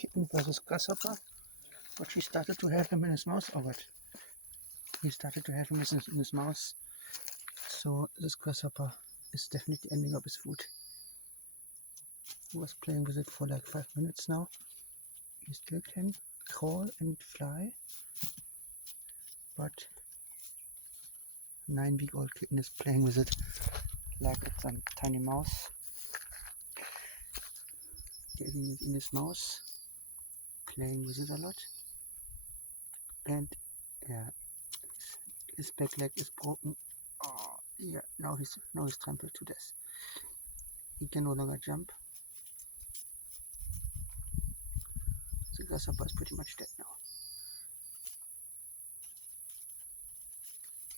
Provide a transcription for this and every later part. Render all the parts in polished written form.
kitten versus grasshopper. But she started to have him in his mouth. Oh, what? He started to have him in his mouth. So this grasshopper is definitely ending up his food. He was playing with it for like 5 minutes now. He still can crawl and fly. But 9-week-old kitten is playing with it like it's a tiny mouse. Getting it in his mouth. Playing with it a lot. And yeah, his back leg is broken. Oh, yeah, now he's trampled to death. He can no longer jump. The grasshopper is pretty much dead now.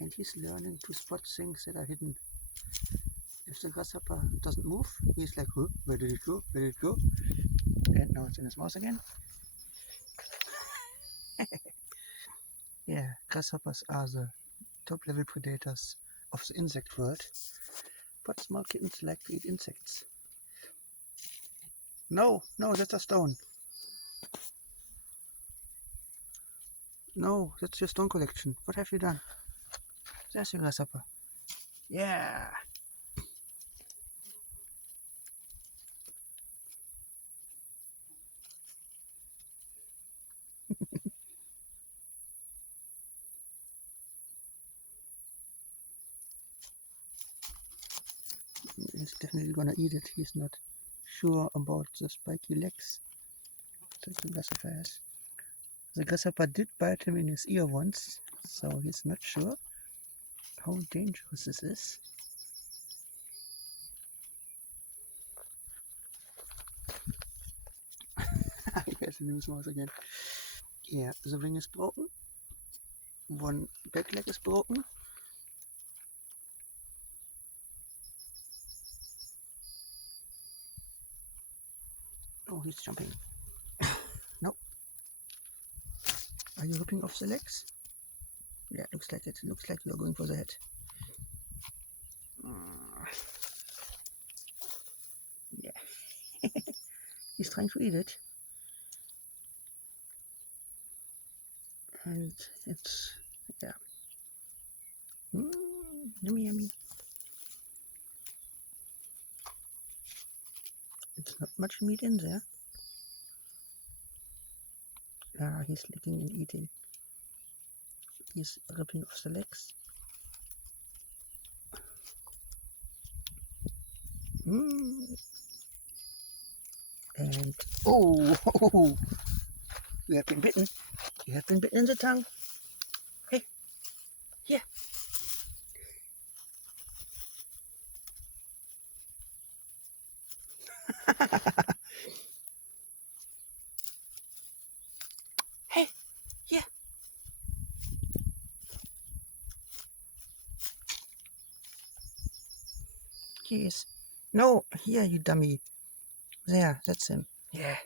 And he's learning to spot things that are hidden. If the grasshopper doesn't move, he's like, oh, where did it go? Where did it go? And now it's in his mouth again. Yeah, grasshoppers are the top level predators of the insect world. But small kittens like to eat insects. No, that's a stone. No, that's your stone collection. What have you done? There's your grasshopper. Yeah. He's definitely gonna eat it. He's not sure about the spiky legs that the grasshopper has. The grasshopper did bite him in his ear once, so he's not sure how dangerous this is. There's the news mouse again. Yeah, the wing is broken. One back leg is broken. Oh, he's jumping. No. Are you ripping off the legs? Yeah, looks like it. Looks like you're going for the head. Yeah. He's trying to eat it. And it's, yeah. Yummy, yummy. It's not much meat in there. Yeah, he's licking and eating. He's ripping off the legs. And oh, you have been bitten. You have been bitten in the tongue. Hey, here. Hey, here. He is. No, here, you dummy. There, that's him. Yeah.